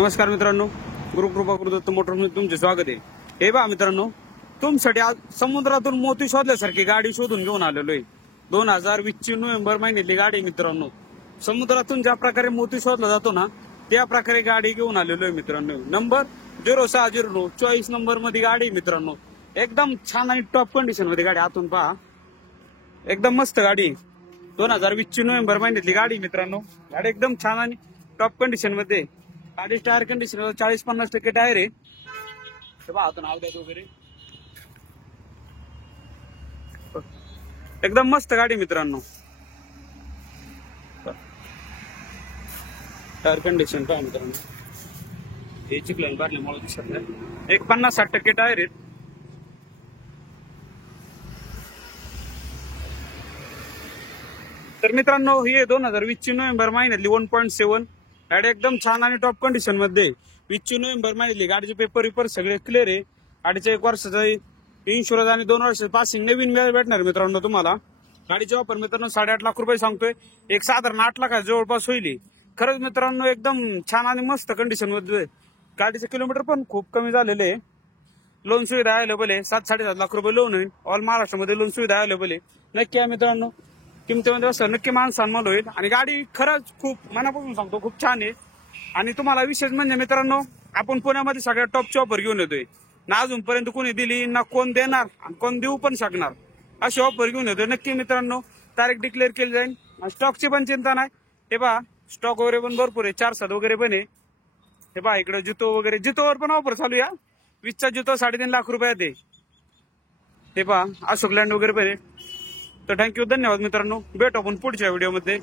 नमस्कार मित्रांनो, गुरुकृपा गुरुदत्त मोटर्समध्ये तुमचे स्वागत आहे। हे बा मित्रांनो, तुमच्यासाठी आज समुद्रातून मोती शोधल्यासारखी गाडी शोधून घेऊन आलेलो आहे। 2020 नोव्हेंबर महिन्यातली गाडी मित्रांनो। समुद्रातून ज्या प्रकारे मोती शोधला जातो ना, त्या प्रकारे गाडी घेऊन आलेलो आहे मित्रांनो। नंबर 0609 24 नंबर मध्ये गाडी मित्रांनो। एकदम छान आणि टॉप कंडिशन मध्ये गाडी, आतून पहा एकदम मस्त गाडी। 2020 नोव्हेंबर महिन्यातली गाडी मित्रांनो। गाडी एकदम छान आणि टॉप कंडिशन मध्ये। गाडी टायर कंडिशन 40-50% टायर आहे। आतून आवड्यात वगैरे एकदम मस्त गाडी मित्रांनो। टायर कंडिशन पहा मित्रांनो, हे चिखलान भरल्यामुळे दिसत नाही। एक 50-60% टायर आहेत। तर मित्रांनो, ही 2020 नोव्हेंबर महिन्यातली 1.7 गाडी एकदम छान आणि टॉप कंडिशन मध्ये। 20 नोव्हेंबर महिन्यातली गाडीचे पेपर सगळे क्लिअर आहे। गाडीच्या 1 वर्षाचा इन्शुरन्स आणि 2 वर्षाचं पासिंग नवीन भेटणार मित्रांनो तुम्हाला। गाडीचे ऑफर मित्रांनो 8.5 लाख रुपये सांगतोय। एक साधारण 8 लाख जवळपास होईल। खरंच मित्रांनो, एकदम छान आणि मस्त कंडिशन मध्ये। गाडीचे किलोमीटर पण खूप कमी झालेले आहे। लोन सुविधा अवेलेबल आहे। 7-7.5 लाख रुपये लोन आहे। ऑल महाराष्ट्रामध्ये लोन सुविधा अवेलेबल आहे। नक्की आहे मित्रांनो, किमतीमध्ये असं नक्की मान सन्मान होईल। आणि गाडी खरंच खूप मनापासून सांगतो, खूप छान आहे। आणि तुम्हाला विशेष म्हणजे मित्रांनो, आपण पुण्यामध्ये सगळ्यात टॉपची ऑफर घेऊन येतोय ना। अजूनपर्यंत कोणी दिली ना, कोण देणार आणि कोण देऊ पण शकणार, अशी ऑफर घेऊन येतोय। नक्की मित्रांनो, तारीख डिक्लेअर केली जाईल। स्टॉकची पण चिंता नाही। हे पहा, स्टॉक वगैरे पण भरपूर आहे। 4-7 वगैरे पण आहे। हे पहा, इकडे जितो वगैरे, जितोवर पण ऑफर चालू आहे। 20चा जितो 3.5 लाख रुपयात आहे। हे पहा, अशोक लँड वगैरे पण आहे। तर थँक्यू, धन्यवाद मित्रांनो। भेटू आपण पुढच्या व्हिडिओमध्ये।